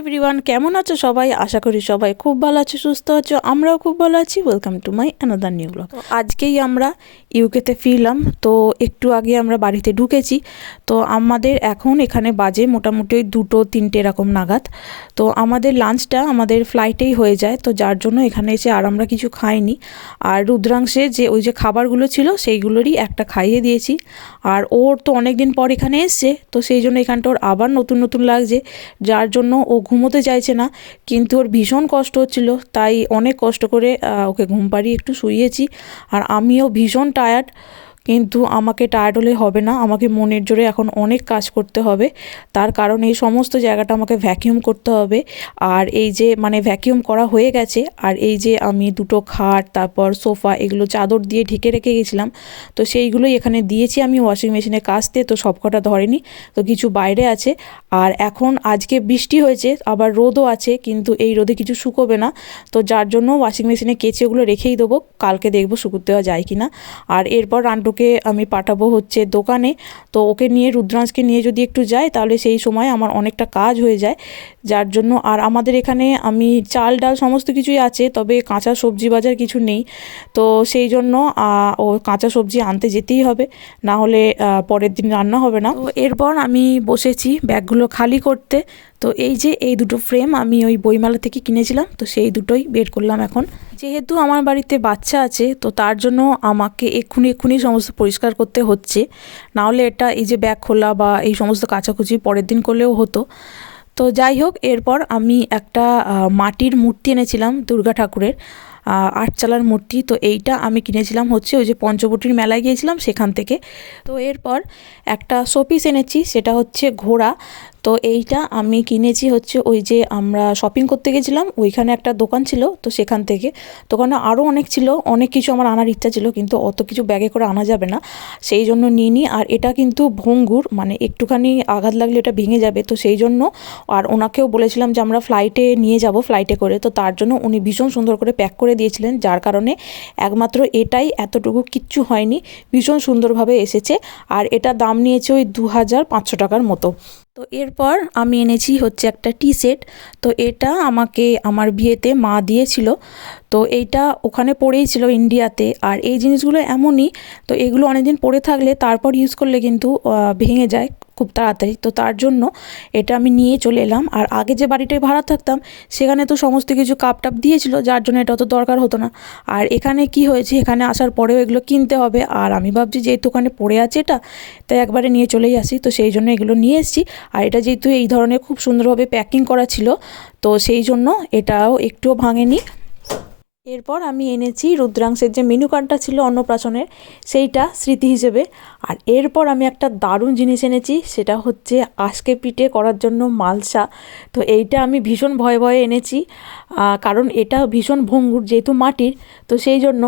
Everyone কেমন আছো সবাই? আশা করি সবাই খুব ভালো আছো, সুস্থ আছো, আমরাও খুব ভালো আছি। Welcome to my another new blog আজকেই আমরা ইউকেতে ফিরলাম। তো একটু আগে আমরা বাড়িতে ঢুকেছি। তো আমাদের এখন এখানে বাজে মোটামুটি ওই দুটো তিনটে এরকম নাগাদ। তো আমাদের লাঞ্চটা আমাদের ফ্লাইটেই হয়ে যায়। তো যার জন্য এখানে এসে আর আমরা কিছু খাইনি। আর রুদ্রাংশে যে ওই যে খাবারগুলো ছিল, সেইগুলোরই একটা খাইয়ে দিয়েছি। আর ওর তো অনেক দিন পর এখানে এসছে। তো সেই জন্য এখানটা ওর আবার নতুন নতুন লাগছে। যার জন্য ও ঘুমোতে চাইছে না, কিন্তু ওর ভীষণ কষ্ট হচ্ছিল, তাই অনেক কষ্ট করে ওকে ঘুম পাড়িয়ে একটু শুইয়েছি আর আমিও ভীষণ টায়ার্ড কিন্তু আমাকে টায়ার্ড হলে হবে না। আমাকে মনের জোরে এখন অনেক কাজ করতে হবে। তার কারণ এই সমস্ত জায়গাটা আমাকে ভ্যাকিউম করতে হবে। আর এই যে মানে ভ্যাকিউম করা হয়ে গেছে, আর এই যে আমি দুটো খাট, তারপর সোফা, এগুলো চাদর দিয়ে ঢেকে রেখে গেছিলাম। তো সেইগুলোই এখানে দিয়েছি আমি ওয়াশিং মেশিনে কাচতে তো সব কটা ধরেনি। তো কিছু বাইরে আছে। আর এখন আজকে বৃষ্টি হয়েছে, আবার রোদও আছে, কিন্তু এই রোদে কিছু শুকোবে না। তো যার জন্য ওয়াশিং মেশিনে কেচে ওগুলো রেখেই দেবো। কালকে দেখব শুকুতে দেওয়া যায় কি না আর এরপর রান্টুকে আমি পাঠাবো হচ্ছে দোকানে। তো ওকে নিয়ে, রুদ্রাংশকে নিয়ে যদি একটু যাই, তাহলে সেই সময় আমার অনেকটা কাজ হয়ে যায়। যার জন্য, আর আমাদের এখানে আমি চাল ডাল সমস্ত কিছুই আছে, তবে কাঁচা সবজি বাজার কিছু নেই। তো সেই জন্য ও কাঁচা সবজি আনতে যেতেই হবে। না হলে পরের দিন রান্না হবে না। তো এরপর আমি বসেছি ব্যাগগুলো খালি করতে। তো এই যে এই দুটো ফ্রেম আমি ওই বইমেলা থেকে কিনেছিলাম, তো সেই দুটোই বের করলাম এখন। যেহেতু আমার বাড়িতে বাচ্চা আছে, তো তার জন্য আমাকে এক্ষুনি এক্ষুনি সমস্ত পরিষ্কার করতে হচ্ছে। নাহলে এটা এই যে ব্যাগ খোলা বা এই সমস্ত কাচাকুচি পরের দিন করলেও হতো। তো যাই হোক, এরপর আমি একটা মাটির মূর্তি এনেছিলাম দুর্গা ঠাকুরের আটচালার মূর্তি। তো এইটা আমি কিনেছিলাম হচ্ছে ওই যে পঞ্চবটির মেলায় গিয়েছিলাম সেখান থেকে। তো এরপর একটা শোপিস এনেছি, সেটা হচ্ছে ঘোড়া। তো এইটা আমি কিনেছি হচ্ছে ওই যে আমরা শপিং করতে গেছিলাম, ওইখানে একটা দোকান ছিল তো সেখান থেকে। দোকানে আরও অনেক ছিল, অনেক কিছু আমার আনার ইচ্ছা ছিল কিন্তু অত কিছু ব্যাগে করে আনা যাবে না। সেই জন্য নিয়ে নিই আর এটা কিন্তু ভঙ্গুর মানে একটুখানি আঘাত লাগলে এটা ভেঙে যাবে। তো সেই জন্য আর ওনাকেও বলেছিলাম যে আমরা ফ্লাইটে নিয়ে যাব ফ্লাইটে করে। তো তার জন্য উনি ভীষণ সুন্দর করে প্যাক করে দিয়েছিলেন, যার কারণে একমাত্র এটাই এতটুকু কিচ্ছু হয়নি, ভীষণ সুন্দরভাবে এসেছে। আর এটা দাম নিয়েছে ওই দু হাজার পাঁচশো টাকার মতো। তো এরপর আমি এনেছি হচ্ছে একটা টি সেট। তো এটা আমাকে, আমার বিয়েতে মা দিয়েছিল। তো এইটা ওখানে পড়েই ছিল ইন্ডিয়াতে। আর এই জিনিসগুলো এমনই, তো এগুলো অনেকদিন পরে থাকলে তারপর ইউজ করলে কিন্তু ভেঙে যায়। খুব তাড়াতাড়ি। তো তার জন্য এটা আমি নিয়ে চলে এলাম। আর আগে যে বাড়িটায় ভাড়া থাকতাম, সেখানে তো সমস্ত কিছু কাপ টাপ দিয়েছিল, যার জন্য এটা অত দরকার হতো না। আর এখানে কি হয়েছে, এখানে আসার পরেও এগুলো কিনতে হবে। আর আমি ভাবছি যেহেতু ওখানে পড়ে আছে এটা, তাই একবারে নিয়ে চলেই আসি। তো সেই জন্য এগুলো নিয়ে এসেছি। আর এটা যেহেতু এই ধরনের খুব সুন্দরভাবে প্যাকিং করা ছিল, তো সেই জন্য এটাও একটুও ভাঙেনি। এরপর আমি এনেছি রুদ্রাংশের যে মেনু কার্ডটা ছিল অন্নপ্রাশনের, সেইটা স্মৃতি হিসেবে। আর এরপর আমি একটা দারুণ জিনিস এনেছি, সেটা হচ্ছে আজকে পিঠে করার জন্য মালসা। তো এইটা আমি ভীষণ ভয়ে ভয়ে এনেছি কারণ এটা ভীষণ ভঙ্গুর যেহেতু মাটির, তো সেই জন্য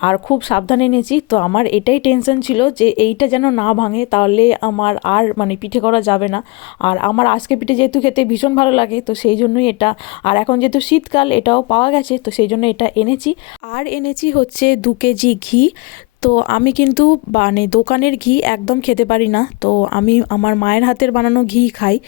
আর খুব সাবধানে এনেছি। তো আমার এটাই টেনশন ছিল যে এইটা যেন না ভাঙে, তাহলে আমার আর মানে পিঠে করা যাবে না। আর আমার আজকে পিঠে যেহেতু খেতে ভীষণ ভালো লাগে, তো সেই জন্যই এটা। আর এখন যেহেতু শীতকাল, এটাও পাওয়া গেছে, তো সেই জন্য এটা এনেছি। আর এনেছি হচ্ছে দু কেজি ঘি। তো আমি কিন্তু মানে দোকানের ঘি একদম খেতে পারি না। তো আমি আমার মায়ের হাতের বানানো ঘি খাই।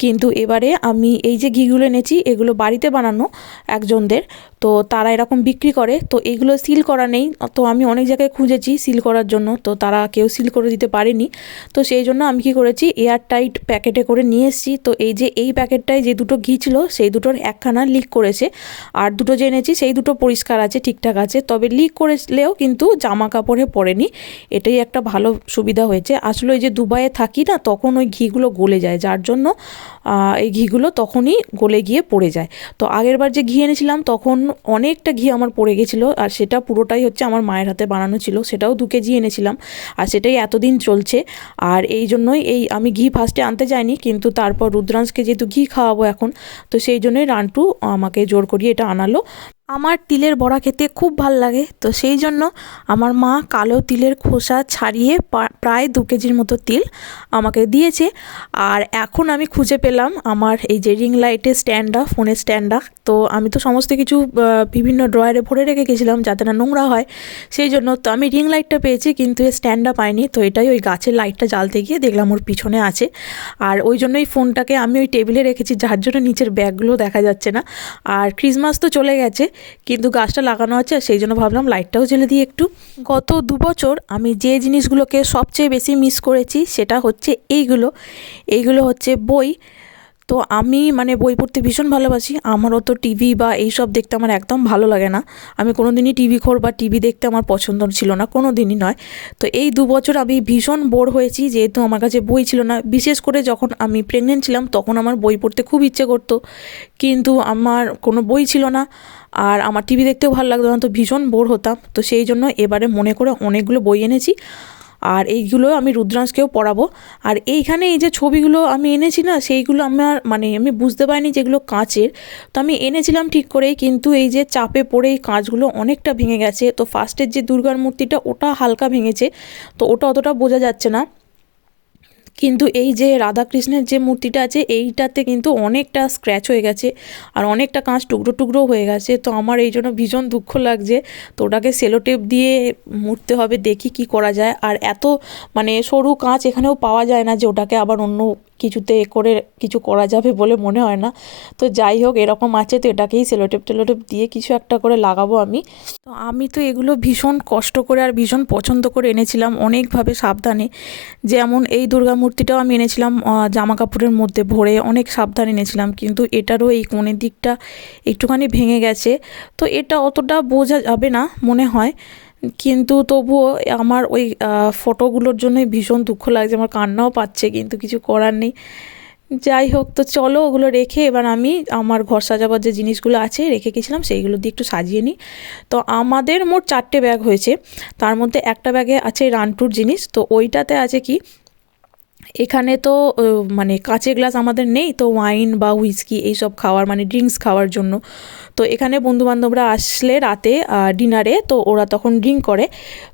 কিন্তু এবারে আমি এই যে ঘিগুলো এনেছি, এগুলো বাড়িতে বানানো একজনদের। তো তারা এরকম বিক্রি করে। তো এইগুলো সিল করা নেই। তো আমি অনেক জায়গায় খুঁজেছি সিল করার জন্য। তো তারা কেউ সিল করে দিতে পারেনি। তো সেই জন্য আমি কি করেছি এয়ার টাইট প্যাকেটে করে নিয়ে এসেছি। তো এই যে এই প্যাকেটটায় যে দুটো ঘি ছিল, সেই দুটোর একখানা লিক করেছে। আর দুটো যে এনেছি, সেই দুটো পরিষ্কার আছে, ঠিকঠাক আছে। তবে লিক করেলেও কিন্তু জামা কাপড়ে পড়েনি। এটাই একটা ভালো সুবিধা হয়েছে। আসলে ওই যে দুবাইয়ে থাকি না, তখন ওই ঘিগুলো গলে যায়। যার জন্য এই ঘিগুলো তখনই গলে গিয়ে পড়ে যায়। তো আগের বার যে ঘি এনেছিলাম, তখন অনেকটা ঘি আমার পড়ে গেছিল, আর সেটা পুরোটাই হচ্ছে আমার মায়ের হাতে বানানো ছিল, সেটাও দু কেজি এনেছিলাম, আর সেটাই এতদিন চলছে। আর এই জন্যই এই আমি ঘি ফার্স্টে আনতে যাইনি, কিন্তু তারপর রুদ্রাংশকে যেহেতু ঘি খাওয়াবো এখন, তো সেই জন্যই রানটু আমাকে জোর করিয়ে এটা আনালো। আমার তিলের বড়া খেতে খুব ভালো লাগে, তো সেই জন্য আমার মা কালো তিলের খোসা ছাড়িয়ে প্রায় দু কেজির মতো তিল আমাকে দিয়েছে। আর এখন আমি খুঁজে পেলাম আমার এই যে রিং লাইটের স্ট্যান্ডটা, ফোনের স্ট্যান্ডটা, তো আমি তো সমস্ত কিছু বিভিন্ন ড্রয়ারে ভরে রেখে গেছিলাম যাতে না নোংরা হয়। সেই জন্য তো আমি রিং লাইটটা পেয়েছি কিন্তু এই স্ট্যান্ডটা পাইনি, তো এটাই ওই গাছের লাইটটা জ্বালতে গিয়ে দেখলাম ওর পিছনে আছে। আর ওই জন্যই ফোনটাকে আমি ওই টেবিলে রেখেছি, যার জন্য নিচের ব্যাগগুলো দেখা যাচ্ছে না। আর ক্রিসমাস তো চলে গেছে কিন্তু গাছটা লাগানো আছে, সেই জন্য ভাবলাম লাইটটাও জ্বেলে দিই একটু। গত দু বছর আমি যে জিনিসগুলোকে সবচেয়ে বেশি মিস করেছি, সেটা হচ্ছে এইগুলো। এইগুলো হচ্ছে বই। তো আমি মানে বই পড়তে ভীষণ ভালোবাসি। আমারও তো টিভি বা এইসব দেখতে আমার একদম ভালো লাগে না। আমি কোনো দিনই টিভি খোর বা টিভি দেখতে আমার পছন্দ ছিল না কোনো দিনই নয়। তো এই দু বছর আমি ভীষণ বোর হয়েছি, যেহেতু আমার কাছে বই ছিল না। বিশেষ করে যখন আমি প্রেগনেন্ট ছিলাম, তখন আমার বই পড়তে খুব ইচ্ছে করতো। কিন্তু আমার কোনো বই ছিল না, আর আমার টিভি দেখতেও ভালো লাগতো না, তো ভীষণ বোর হতাম। তো সেই জন্য এবারে মনে করে অনেকগুলো বই এনেছি। আর এইগুলো আমি রুদ্রাংশকেও পড়াবো। আর এইখানে এই যে ছবিগুলো আমি এনেছি না, সেইগুলো আমার মানে আমি বুঝতে পারিনি যেগুলো কাঁচের। তো আমি এনেছিলাম ঠিক করেই, কিন্তু এই যে চাপে পড়ে এই কাঁচগুলো অনেকটা ভেঙে গেছে। তো ফার্স্টের যে দুর্গার মূর্তিটা, ওটা হালকা ভেঙেছে। তো ওটা অতটা বোঝা যাচ্ছে না। কিন্তু এই যে রাধাকৃষ্ণের যে মূর্তিটা আছে, এইটাতে কিন্তু অনেকটা স্ক্র্যাচ হয়ে গেছে আর অনেকটা কাঁচ টুকরো টুকরো হয়ে গেছে। তো আমার এই জন্য ভীষণ দুঃখ লাগছে। তো ওটাকে সেলোটেপ দিয়ে মুড়তে হবে, দেখি কি করা যায়। আর এত মানে সরু কাঁচ এখানেও পাওয়া যায় না যে ওটাকে আবার অন্য কিছুতে এ করে কিছু করা যাবে বলে মনে হয় না। তো যাই হোক, এরকম আছে তো, এটাকেই সেলোটেপ টেলোটেপ দিয়ে কিছু একটা করে লাগাবো আমি। তো আমি তো এগুলো ভীষণ কষ্ট করে আর ভীষণ পছন্দ করে এনেছিলাম অনেকভাবে সাবধানে। যেমন এই দুর্গা মূর্তিটাও আমি এনেছিলাম জামা কাপড়ের মধ্যে ভরে অনেক সাবধানে এনেছিলাম, কিন্তু এটারও এই কোণের দিকটা একটুখানি ভেঙে গেছে। তো এটা অতটা বোঝা যাবে না, মনে হয়। কিন্তু তবুও আমার ওই ফটোগুলোর জন্যই ভীষণ দুঃখ লাগছে। আমার কান্নাও পাচ্ছে, কিন্তু কিছু করার নেই। যাই হোক, তো চলো ওগুলো রেখে এবার আমি আমার ঘর সাজাবার যে জিনিসগুলো আছে রেখে গেছিলাম, সেইগুলো দিয়ে একটু সাজিয়ে নিই। তো আমাদের মোট চারটে ব্যাগ হয়েছে। তার মধ্যে একটা ব্যাগে আছে রানটুর জিনিস। তো ওইটাতে আছে কি এখানে তো মানে কাঁচের গ্লাস আমাদের নেই, তো ওয়াইন বা হুইস্কি এইসব খাওয়ার মানে ড্রিঙ্কস খাওয়ার জন্য। তো এখানে বন্ধুবান্ধবরা আসলে রাতে ডিনারে তো ওরা তখন ড্রিঙ্ক করে।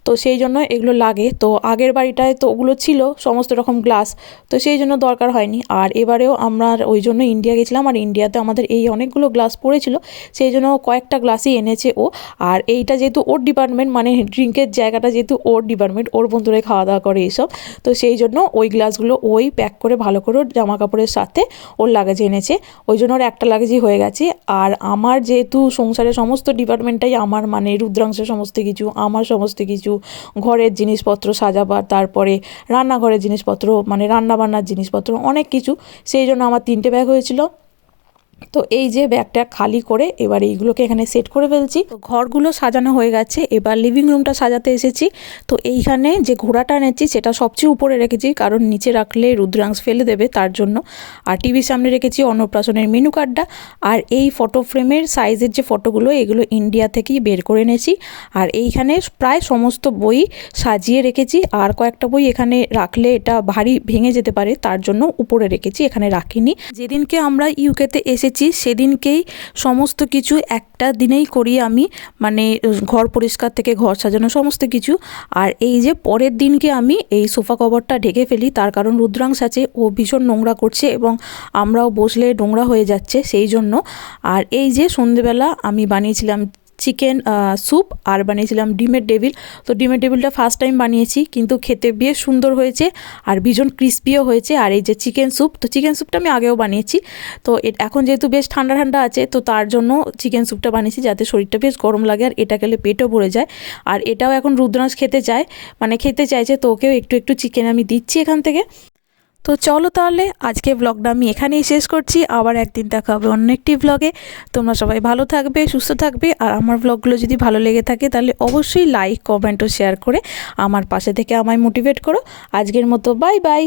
তো সেই জন্য এগুলো লাগে। তো আগের বাড়িটায় তো ওগুলো ছিল, সমস্ত রকম গ্লাস তো সেই জন্য দরকার হয়নি। আর এবারেও আমরা ওই জন্য ইন্ডিয়া গেছিলাম। আর ইন্ডিয়াতে আমাদের এই অনেকগুলো গ্লাস পড়েছিল। সেই জন্য কয়েকটা গ্লাসই এনেছে ও। আর এইটা যেহেতু ওর ডিপার্টমেন্ট মানে ড্রিঙ্কের জায়গাটা যেহেতু ওর ডিপার্টমেন্ট ওর বন্ধুরাই খাওয়া দাওয়া করে এইসব। তো সেই জন্য ওই গ্লাসগুলো ওই প্যাক করে ভালো করে ওর জামা কাপড়ের সাথে ওর লাগেজ এনেছে। ওই জন্য ওর একটা লাগেজই হয়ে গেছে। আর আমার যেহেতু সংসারের সমস্ত ডিপার্টমেন্টটাই আমার মানে রুদ্রাংশের সমস্ত কিছু, আমার সমস্ত কিছু ঘরের জিনিসপত্র সাজাবার, তারপরে রান্নাঘরের জিনিসপত্র মানে রান্নাবান্নার জিনিসপত্র, অনেক কিছু। সেই জন্য আমার তিনটে ব্যাগ হয়েছিল। তো এই যে ব্যাগটা খালি করে এবার এইগুলোকে এখানে সেট করে ফেলছি। তো ঘরগুলো সাজানো হয়ে গেছে, এবার লিভিং রুমটা সাজাতে এসেছি। তো এইখানে যে ঘোড়াটা এনেছি সেটা সবচেয়ে উপরে রেখেছি, কারণ নিচে রাখলে রুদ্রাংশ ফেলে দেবে তার জন্য। আর টিভির সামনে রেখেছি অন্নপ্রাশনের মেনু কার্ডটা। আর এই ফটো ফ্রেমের সাইজের যে ফটোগুলো এগুলো ইন্ডিয়া থেকেই বের করে এনেছি। আর এইখানে প্রায় সমস্ত বই সাজিয়ে রেখেছি। আর কয়েকটা বই এখানে রাখলে এটা ভারী ভেঙে যেতে পারে, তার জন্য উপরে রেখেছি, এখানে রাখিনি। যেদিনকে আমরা ইউকেতে এসেছি সেদিনকেই সমস্ত কিছু একটা দিনেই করি আমি মানে ঘর পরিষ্কার থেকে ঘর সাজানো সমস্ত কিছু। আর এই যে পরের দিনকে আমি এই সোফা কভারটা ঢেকে ফেলি, তার কারণ রুদ্রাংশ আছে, ও ভীষণ নোংরা করছে এবং আমরাও বসলে নোংরা হয়ে যাচ্ছে, সেই জন্য। আর এই যে সন্ধেবেলা আমি বানিয়েছিলাম চিকেন স্যুপ আর বানিয়েছিলাম ডিমের ডেভিল তো ডিমের ডেভিলটা ফার্স্ট টাইম বানিয়েছি, কিন্তু খেতে বেশ সুন্দর হয়েছে আর ভীষণ ক্রিস্পিও হয়েছে। আর এই যে চিকেন স্যুপ তো চিকেন স্যুপটা আমি আগেও বানিয়েছি। তো এখন যেহেতু বেশ ঠান্ডা ঠান্ডা আছে, তো তার জন্য চিকেন স্যুপটা বানিয়েছি যাতে শরীরটা বেশ গরম লাগে আর এটা খেলে পেটও ভরে যায়। আর এটাও এখন রুদ্রাংশ খেতে চায় মানে খেতে চাইছে, তো ওকেও একটু একটু চিকেন আমি দিচ্ছি এখান থেকে। তো চলো তাহলে, আজকে ব্লগটা আমি এখানেই শেষ করছি। আবার একদিন দেখা হবে অন্য একটি ব্লগে তোমরা সবাই ভালো থাকবে, সুস্থ থাকবে। আর আমার ব্লগগুলো যদি ভালো লেগে থাকে, তাহলে অবশ্যই লাইক কমেন্ট ও শেয়ার করে আমার পাশে থেকে আমায় মোটিভেট করো। আজকের মতো বাই বাই